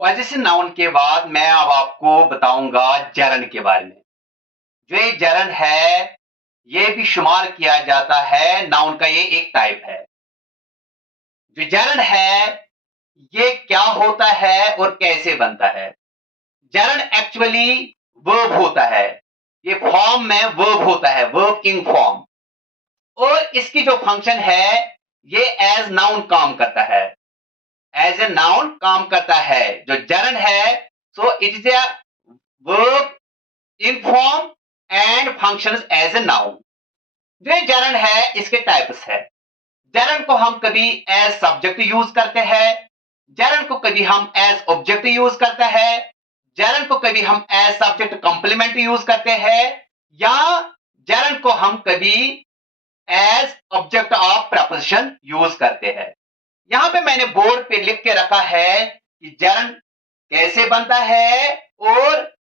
Possessive noun के बाद मैं अब आपको बताऊंगा जरन के बारे में। जो ये जरन है, ये भी शुमार किया जाता है नाउन का, ये एक टाइप है। जो जरन है, ये क्या होता है और कैसे बनता है? जरन एक्चुअली वर्ब होता है। ये फॉर्म में वर्ब होता है, वर्ब इन फॉर्म। और इसकी जो फंक्शन है, ये एज नाउन काम करता है। एज ए नाउन काम करता है। जो जरन है, so it is a verb in form and functions as a noun. जो जरन है, इसके टाइप्स है। जरन को हम कभी एज सब्जेक्ट यूज करते हैं, जरन को कभी हम एज ऑब्जेक्ट यूज करते हैं, जरन को कभी हम एज सब्जेक्ट कॉम्प्लीमेंट यूज करते हैं, या जरन को हम कभी as object of preposition use करते हैं। यहां पे मैंने बोर्ड पे लिख के रखा है कि जरन कैसे बनता है और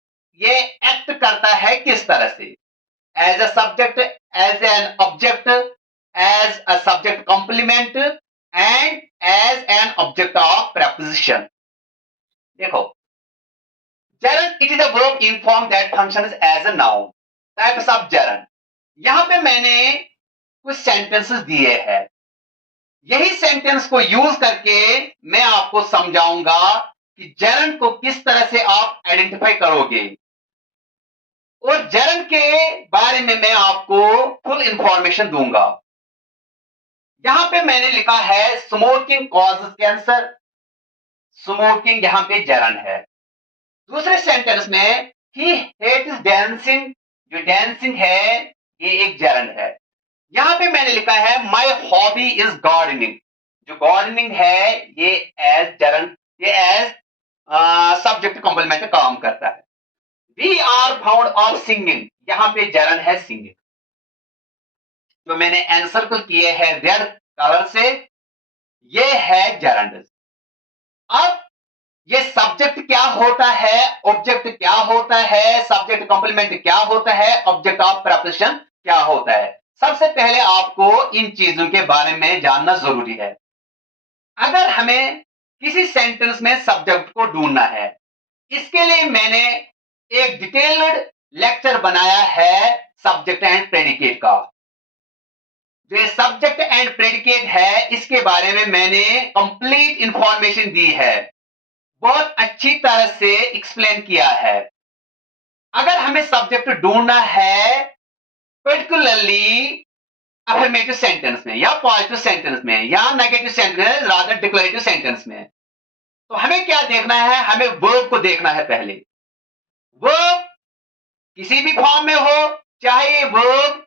ये एक्ट करता है किस तरह से। As a subject, as an object, as a subject complement and as an object of preposition। देखो, gerund it is a verb in form that functions as a noun। types of gerund, यहां पे मैंने कुछ sentences दिए हैं। यही sentence को use करके मैं आपको समझाऊंगा कि gerund को किस तरह से आप आइडेंटिफाई करोगे। और gerund के बारे में मैं आपको फुल इंफॉर्मेशन दूंगा। यहां पे मैंने लिखा है स्मोकिंग कॉजेस कैंसर। स्मोकिंग यहां पे जरन है। दूसरे सेंटेंस में ही हेट्स डांसिंग, जो डांसिंग है ये एक जरन है। यहां पे मैंने लिखा है माय हॉबी इज गार्डनिंग। जो गार्डनिंग है ये एज जरन, ये एज सब्जेक्ट कॉम्प्लीमेंट काम करता है। We are fond of singing, यहां पे जरन है सिंगिंग। जो मैंने एनसर्कल किए हैं रेड कलर से, ये है जरंड। अब ये सब्जेक्ट क्या होता है, ऑब्जेक्ट क्या होता है, सब्जेक्ट कॉम्प्लीमेंट क्या होता है, ऑब्जेक्ट ऑफ प्रपोजिशन क्या होता है। सबसे पहले आपको इन चीजों के बारे में जानना जरूरी है। अगर हमें किसी सेंटेंस में सब्जेक्ट को ढूंढना है, इसके लिए मैंने एक डिटेल्ड लेक्चर बनाया है सब्जेक्ट एंड प्रेडिकेट का। जो सब्जेक्ट एंड प्रेडिकेट है, इसके बारे में मैंने कंप्लीट इंफॉर्मेशन दी है, बहुत अच्छी तरह से एक्सप्लेन किया है। अगर हमें सब्जेक्ट ढूंढना है पर्टिकुलरली अफर्मेटिव सेंटेंस में या पॉजिटिव सेंटेंस में या negative sentence rather declarative sentence में, तो हमें क्या देखना है, हमें वर्ब को देखना है पहले। वर्ब किसी भी फॉर्म में हो, चाहे ये वर्ब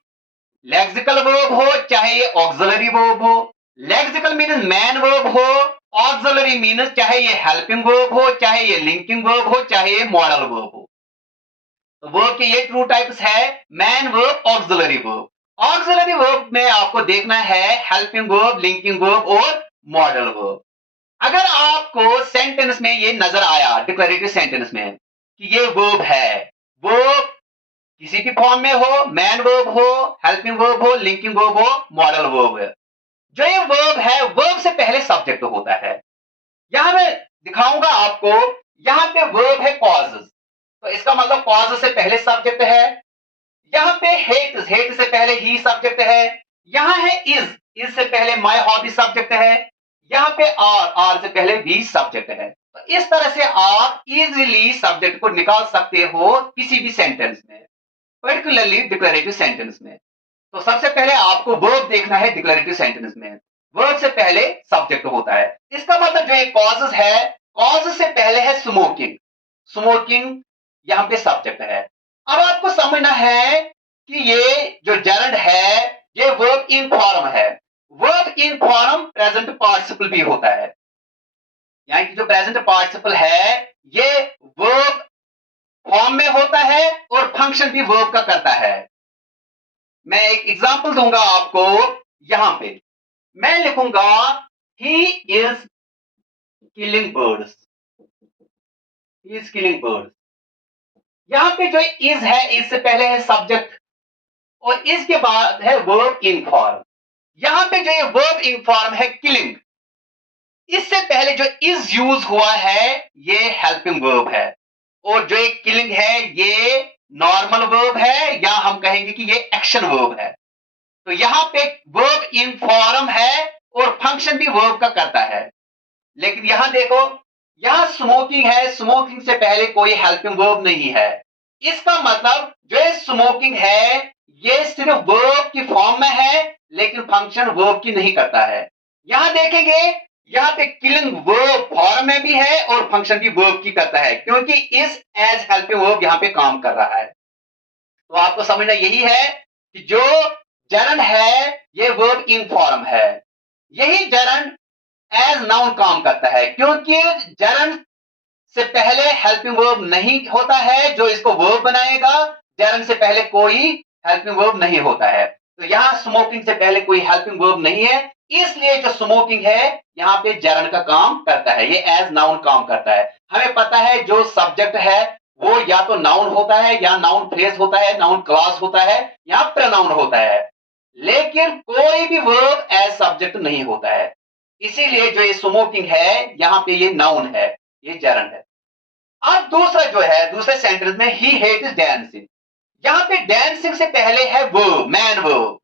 लेक्सिकल वर्ब हो, चाहे ये ऑक्सिलरी वर्ब हो। लेक्सिकल मीन्स मैन वर्ब हो, ऑक्सिलरी मीन्स चाहे ये हेल्पिंग वर्ब हो, चाहे ये लिंकिंग वर्ब हो, चाहे ये मॉडल वर्ब हो। तो वर्ब के ये ट्रू टाइप्स है, man verb, auxiliary verb. Auxiliary verb में आपको देखना है हेल्पिंग वर्ब, लिंकिंग वर्ब और मॉडल वर्ब। अगर आपको सेंटेंस में ये नजर आया डिक्लेरेटिव सेंटेंस में कि ये वर्ब है, वर्ब किसी भी फॉर्म में हो, मैन वर्ब हो, हेल्पिंग वर्ब हो, लिंकिंग वर्ब हो, मॉडल वर्ब है, जो ये वर्ब है, वर्ब से पहले सब्जेक्ट होता है। यहां मैं दिखाऊंगा आपको, यहां पे वर्ब है कॉजेस, तो इसका मतलब कॉज से पहले सब्जेक्ट है। यहाँ पे हेट, हेट से पहले ही सब्जेक्ट है। यहाँ है इज से पहले माय हॉबी सब्जेक्ट है। यहाँ पे आर से पहले भी सब्जेक्ट है। तो इस तरह से आप इजीली सब्जेक्ट को निकाल सकते हो किसी भी सेंटेंस में, पर्टिकुलरली डिक्लेरेटिव सेंटेंस में। तो सबसे पहले आपको वर्ब देखना है डिक्लेरेटिव सेंटेंस में, वर्ब से पहले सब्जेक्ट होता है। इसका मतलब जो ये कॉजेस है, कॉज से पहले है स्मोकिंग, स्मोकिंग यहाँ पे सब्जेक्ट है। अब आपको समझना है कि ये जो जरंड है ये वर्ब इन फॉर्म है। Verb in form present participle भी होता है, यानी कि जो प्रेजेंट पार्टिसिपल है ये वर्ब फॉर्म में होता है और फंक्शन भी वर्ब का करता है। मैं एक एग्जांपल दूंगा आपको। यहां पे मैं लिखूंगा he is killing birds, he is killing birds. यहां पे जो इज है, इससे पहले है सब्जेक्ट और इसके बाद है वर्ब इन फॉर्म। यहां पे जो ये वर्ब इन फॉर्म है किलिंग, इससे पहले जो इज यूज हुआ है ये हेल्पिंग वर्ब है, और जो एक किलिंग है ये नॉर्मल वर्ब है, या हम कहेंगे कि ये एक्शन वर्ब है। तो यहां पे वर्ब इन फॉर्म है और फंक्शन भी वर्ब का करता है। लेकिन यहां देखो, यहां स्मोकिंग है, स्मोकिंग से पहले कोई हेल्पिंग वर्ब नहीं है। इसका मतलब जो स्मोकिंग है ये सिर्फ वर्ब की फॉर्म में है, लेकिन फंक्शन वर्ब की नहीं करता है। यहां देखेंगे, यहां पे किलिंग वर्ब फॉर्म में भी है और फंक्शन भी वर्ब की करता है, क्योंकि इज एज हेल्पिंग वर्ब यहां पे काम कर रहा है। तो आपको समझना यही है कि जो जरन है ये वर्ब इन फॉर्म है, यही जरन एज नाउन काम करता है, क्योंकि जरन से पहले हेल्पिंग वर्ब नहीं होता है जो इसको वर्ब बनाएगा। जरन से पहले कोई हेल्पिंग वर्ब नहीं होता है। तो यहां स्मोकिंग से पहले कोई हेल्पिंग वर्ब नहीं है, इसलिए जो स्मोकिंग है यहां पे जरन का काम करता है, ये एज नाउन काम करता है। हमें पता है जो सब्जेक्ट है वो या तो नाउन होता है, या नाउन फ्रेज होता है, नाउन क्लॉज होता है, या प्रोनाउन होता है, लेकिन कोई भी वर्ब एज सब्जेक्ट नहीं होता है। इसीलिए जो ये स्मोकिंग है यहां पे ये नाउन है, ये जरन है। अब दूसरा जो है, दूसरे सेंटेंस में ही हेट्स डांसिंग, यहां पे डांसिंग से पहले है verb, man verb.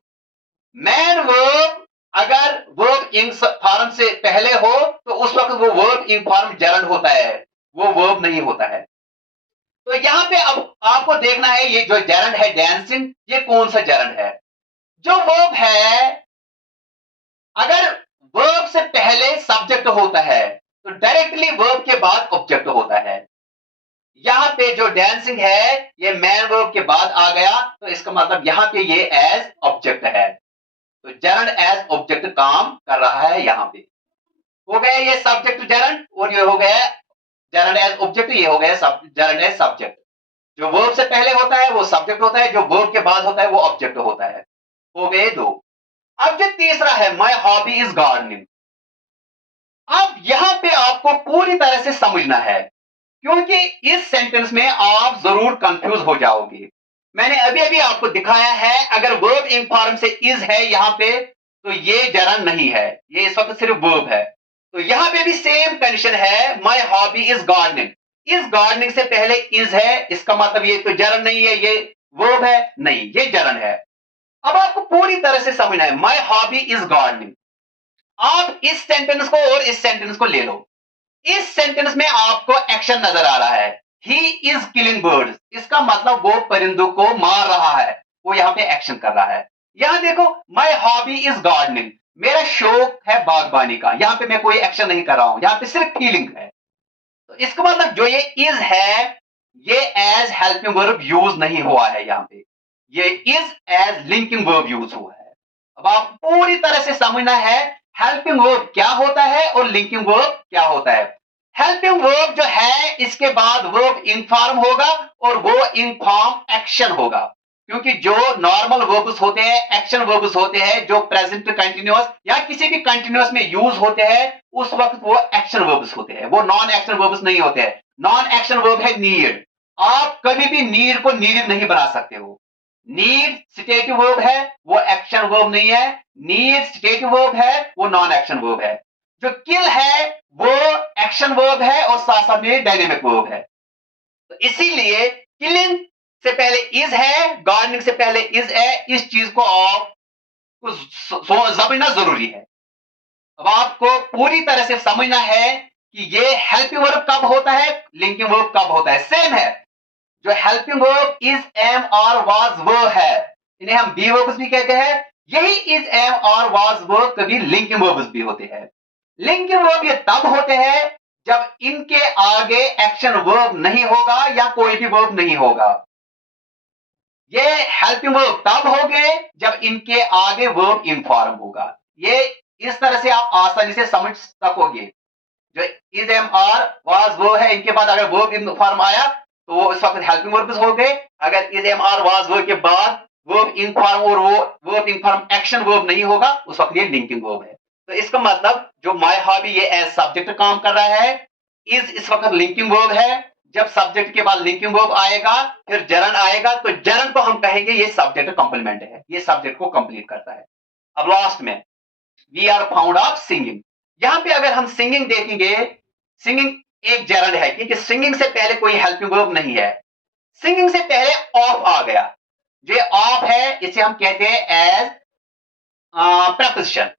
Man verb अगर वर्ब इन फॉर्म से पहले हो तो उस वक्त वो वर्ब इन फॉर्म जरन होता है, वो वर्ब नहीं होता है। तो यहां पे अब आपको देखना है ये जो जरन है डांसिंग, ये कौन सा जरन है। जो वर्ब है, अगर वर्ब से पहले सब्जेक्ट होता है तो डायरेक्टली वर्ब के बाद ऑब्जेक्ट होता है। यहां पे जो डांसिंग है ये मैन वर्ब के बाद आ गया, तो इसका मतलब यहां पे ये एज ऑब्जेक्ट है। तो जरन एज ऑब्जेक्ट काम कर रहा है। यहां पे हो गया ये सब्जेक्ट जरन, और ये हो गया जरन एज ऑब्जेक्ट, ये हो गया जरन एज सब्जेक्ट। जो वर्ब से पहले होता है वो सब्जेक्ट होता है, जो वर्ब के बाद होता है वो ऑब्जेक्ट होता है। हो गए दो। अब जो तीसरा है, माई हॉबी इज गार्डनिंग। अब यहां पे आपको पूरी तरह से समझना है, क्योंकि इस सेंटेंस में आप जरूर कंफ्यूज हो जाओगे। मैंने अभी अभी आपको दिखाया है, अगर वर्ब इन फॉर्म से इज है यहां पे तो ये जरन नहीं है, ये इस वक्त सिर्फ वर्ब है। तो यहां पे भी सेम कंडीशन है, माय हॉबी इज गार्डनिंग। इस गार्डनिंग से पहले इज है, इसका मतलब ये तो जरन नहीं है, ये वर्ब है, नहीं ये जरन है। अब आपको पूरी तरह से समझना है, माय हॉबी इज गार्डनिंग। आप इस सेंटेंस को और इस सेंटेंस को ले लो। इस सेंटेंस में आपको एक्शन नजर आ रहा है, ही इज किलिंग बर्ड्स, इसका मतलब वो परिंदों को मार रहा है, वो यहाँ पे एक्शन कर रहा है। यहां देखो, माई हॉबी इज गार्डनिंग, मेरा शौक है बागबानी का, यहाँ पे मैं कोई एक्शन नहीं कर रहा हूं, यहाँ पे सिर्फ फीलिंग है। तो इसका मतलब जो ये इज है ये एज हेल्पिंग वर्ब यूज नहीं हुआ है, यहाँ पे ये is as linking verb use हुआ है। अब आप पूरी तरह से समझना है हेल्पिंग वर्ब क्या होता है और लिंकिंग वर्ब क्या होता है। हेल्पिंग वर्ब जो है इसके बाद वर्ब इन फॉर्म होगा और वो इन फॉर्म एक्शन होगा, क्योंकि जो नॉर्मल वर्ब्स होते हैं, एक्शन वर्ब्स होते हैं, जो प्रेजेंट कंटिन्यूअस या किसी भी कंटिन्यूअस में यूज होते हैं, उस वक्त वो एक्शन वर्ब्स होते हैं, वो नॉन एक्शन वर्ब्स नहीं होते हैं। नॉन एक्शन वर्ब है नीड, आप कभी भी नीड को नीडेड नहीं बना सकते हो। नीड स्टेटिव वर्ब है, वो एक्शन वर्ब नहीं है। नीड स्टेटिव वर्ब है, वो नॉन एक्शन वर्ब है। जो किल है वो एक्शन वर्ब है और साथ साथ में डायनेमिक वर्ब है। तो इसीलिए किलिंग से पहले इज है, गार्डनिंग से पहले इज है, इस चीज को आपको समझना जरूरी है। अब आपको पूरी तरह से समझना है कि ये हेल्पिंग वर्ब कब होता है, लिंकिंग वर्ब कब होता है। सेम है, जो हेल्पिंग वर्ब इज एम और वाज वो है, इन्हें हम बी वर्ब्स भी कहते हैं। यही इज एम और वाज वो कभी लिंकिंग वर्ब्स भी होते हैं। लिंकिंग वर्ब ये तब होते हैं जब इनके आगे एक्शन वर्ब नहीं होगा या कोई भी वर्ब नहीं होगा। ये हेल्पिंग वर्ब तब होंगे जब इनके आगे वर्ब इन फॉर्म होगा। ये इस तरह से आप आसानी से समझ सकोगे। जो इज एम आर वाज वो है, इनके बाद अगर वर्ब इन फॉर्म आया तो वो इस वक्त हेल्पिंग वर्ब्स हो गए। अगर इज एम आर वाज वो के बाद वर्ब इन फॉर्म और वो verb in form action verb नहीं होगा, उस वक्त ये लिंकिंग वर्ब है। तो इसका मतलब जो माय हॉबी ये एज सब्जेक्ट काम कर रहा है, इज इस वक्त लिंकिंग वर्ब है। जब सब्जेक्ट के बाद लिंकिंग वर्ब आएगा फिर जरन आएगा, तो जरन को हम कहेंगे ये सब्जेक्ट कंप्लीमेंट है, ये सब्जेक्ट को कंप्लीट करता है। अब लास्ट में we are fond of singing, यहां पे अगर हम सिंगिंग देखेंगे, सिंगिंग एक जर्न है क्योंकि सिंगिंग से पहले कोई हेल्पिंग वर्ब नहीं है। सिंगिंग से पहले ऑफ आ गया। ये ऑफ है, इसे हम कहते हैं एज प्रपोजिशन।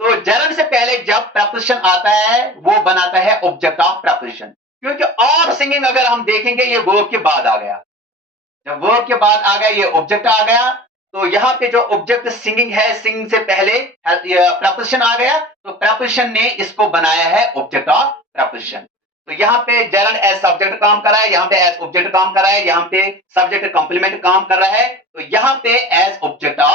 तो जर्न से पहले जब प्रपोजिशन आता है वो बनाता है ऑब्जेक्ट ऑफ प्रपोजिशन। क्योंकि ऑफ सिंगिंग अगर हम देखेंगे ये वर्ब के बाद आ गया। जब वर्ब के बाद आ गया ये ऑब्जेक्ट आ गया, तो यहां पे जो ऑब्जेक्ट सिंगिंग है, सिंगिंग से पहले प्रपोजिशन आ गया, तो प्रपोजिशन ने इसको बनाया है ऑब्जेक्ट ऑफ प्रपोजिशन। तो यहाँ पे जर्न एज सब्जेक्ट काम कर रहा है, यहाँ पे एज ऑब्जेक्ट काम कर रहा है, यहाँ पे सब्जेक्ट कंप्लीमेंट काम कर रहा है, तो यहाँ पे एज ऑब्जेक्ट ऑफ